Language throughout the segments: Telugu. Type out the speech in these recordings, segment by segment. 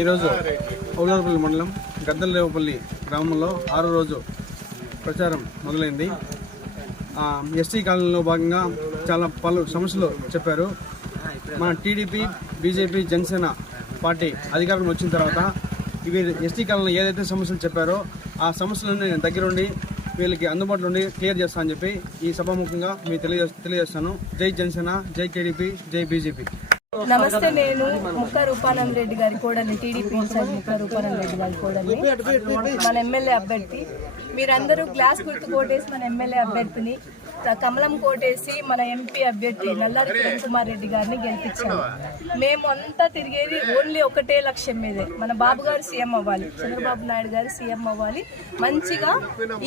ఈరోజు ఔలారపల్లి మండలం గద్దలరేవపల్లి గ్రామంలో ఆరో రోజు ప్రచారం మొదలైంది. ఎస్టీ కాలనీలో భాగంగా చాలా పలు సమస్యలు చెప్పారు. మన టీడీపీ బీజేపీ జనసేన పార్టీ అధికారం వచ్చిన తర్వాత ఇవి ఎస్టీ కాలనీలో ఏదైతే సమస్యలు చెప్పారో ఆ సమస్యలన్నీ నేను దగ్గరుండి వీళ్ళకి అందుబాటులో ఉండి క్లియర్ చేస్తా అని చెప్పి ఈ సభాముఖంగా మీకు తెలియజే తెలియజేస్తాను. జై జనసేన జై టీడీపీ జై బీజేపీ. నమస్తే నేను ముక్క రూపానంద రెడ్డి గారి కోడల్ని టీడీపీ ఇన్ఛార్జ్ ముక్క రూపానంద రెడ్డి గారి కోడల్ని. మన ఎమ్మెల్యే అభ్యర్థి. మీరందరూ గ్లాస్ గుర్తు కోటేసి మన ఎమ్మెల్యే అభ్యర్థిని కమలం కోటేసి మన ఎంపీ అభ్యర్థి నల్లారి కిరణ్ కుమార్ రెడ్డి గారిని గెలిపించాము మేము అంతా తిరిగేది ఓన్లీ ఒకటే లక్ష్యం మీదే. మన బాబు గారు సీఎం అవ్వాలి చంద్రబాబు నాయుడు గారు సీఎం అవ్వాలి. మంచిగా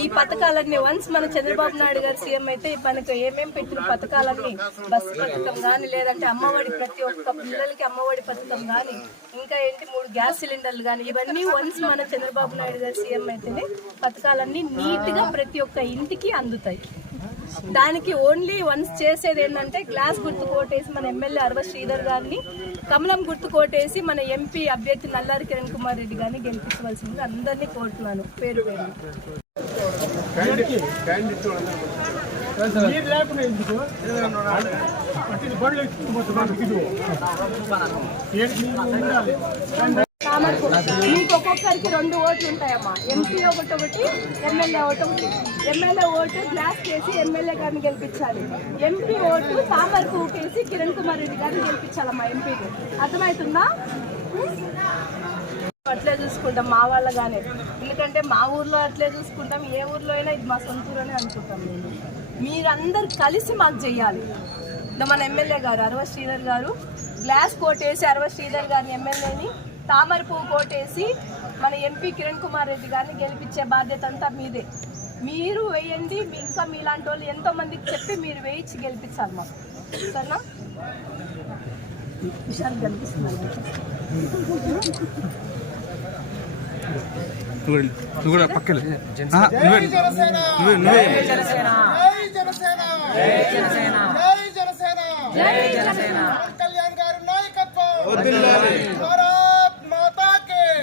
ఈ పథకాలన్నీ వన్స్ మన చంద్రబాబు నాయుడు గారు సీఎం అయితే మనకు ఏమేమి పెట్టిన పథకాలన్నీ బస్సు పథకం కానీ లేదంటే అమ్మఒడి ప్రతి ఒక్క పిల్లలకి అమ్మఒడి పథకం కానీ ఇంకా ఏంటి మూడు గ్యాస్ సిలిండర్లు కానీ ఇవన్నీ వన్స్ మన చంద్రబాబు నాయుడు గారు సీఎం అయితేనే పథకాలన్నీ నీట్గా ప్రతి ఒక్క ఇంటికి అందుతాయి. దానికి ఓన్లీ వన్స్ చేసేది ఏంటంటే గ్లాస్ గుర్తు కోటేసి మన ఎమ్మెల్యే అరవ శ్రీధర్ గారిని కమలం గుర్తు కోటేసి మన ఎంపీ అభ్యర్థి నల్లారి కిరణ్ కుమార్ రెడ్డి గారిని గెలిపించవలసింది అందరినీ కోరుతున్నాను. పేరు పేరు. కామర్కు మీకు ఒక్కొక్కరికి రెండు ఓట్లు ఉంటాయమ్మా. ఎంపీ ఒకటి ఒకటి ఎమ్మెల్యే ఒకటి ఒకటి. ఎమ్మెల్యే ఓటు గ్లాస్ చేసి ఎమ్మెల్యే గారిని గెలిపించాలి. ఎంపీ ఓటు తామర్ పూకేసి కిరణ్ కుమార్ రెడ్డి గారిని గెలిపించాలమ్మా ఎంపీకి అర్థమవుతుందా? అట్లే చూసుకుంటాం మా వాళ్ళగానే. ఎందుకంటే మా ఊర్లో అట్లే చూసుకుంటాం. ఏ ఊర్లో అయినా ఇది మా సొంత ఊరు అని అనుకుంటాం నేను. మీరందరు కలిసి మాకు చెయ్యాలి. మన ఎమ్మెల్యే గారు అరవ శ్రీధర్ గారు గ్లాస్ కోటేసి అరవ శ్రీధర్ గారిని ఎమ్మెల్యేని తామర పువ్వు కోటేసి మన ఎంపీ కిరణ్ కుమార్ రెడ్డి గారిని గెలిపించే బాధ్యత అంతా మీదే. మీరు వేయండి మీ ఇంకా మీలాంటి వాళ్ళు ఎంతో మందికి చెప్పి మీరు వేయించి గెలిపించాలి మాకు. సరేనా? విషయాలు నువ్వు కూడా పక్కలే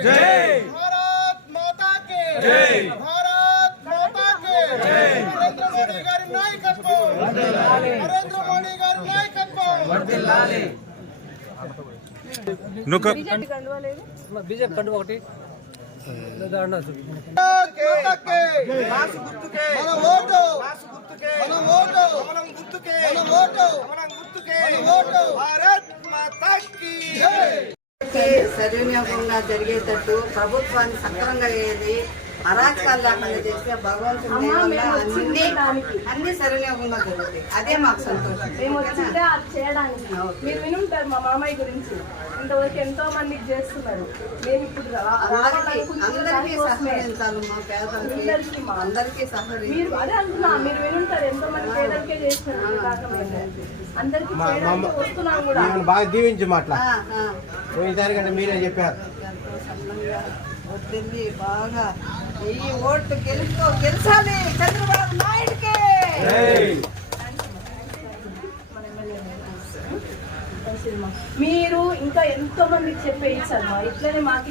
కే జై భారత్ మాతా కే జై భారత్ మాతా కే జై నరేంద్ర మోడీ గారి నాయకత్వం నరేంద్ర మోడీ గారి నాయకత్వం బీజేపీ కండువా లేదు మన ఓటు మన ఓటు మనం గుర్తుకే మన ఓటు మనం గుర్తుకే మన ఓటు భారత్ మాతా కీ జై సద్వినియోగంగా జరిగేటట్టు ప్రభుత్వాన్ని సక్రమంగా అయ్యేది అరాచకాలు లేకుండా చేస్తే వల్ల అన్ని అన్ని సద్వినియోగంగా జరుగుతాయి. అదే మాకు సంతోషం. మేము వచ్చిందే అది చేయడానికి. మీరు వినుంటారు మా మామయ్య గురించి. ఇంతవరకు ఎంతో మందికి చేస్తున్నారు. మేము ఇప్పుడు అందరికీ. సహకరించాలి మా పేదలకి. అందరికీ మా అందరికీ సహకరించి మీరు అదే అంటున్నా మీరు వినుంటారు ఎంతో మంది పేదలకే చేస్తున్నారు. అందరికీ చేయడానికి వస్తున్నాం కూడా. బాగా దీవించి మాట్లా. పోయినసారి కంటే మీరే చెప్పారు. వచ్చింది బాగా ఈ ఓటు గెలుపు గెలిచాలి చంద్రబాబు నాయుడుకి. మీరు ఇంకా ఎంతో మందికి చెప్పే ఇచ్చారు ఇట్లనే మాకు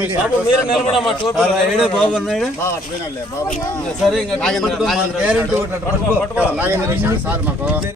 ఇచ్చినట్టు బ్లెస్సింగ్ సరే ఇంకా గ్యారెంటీ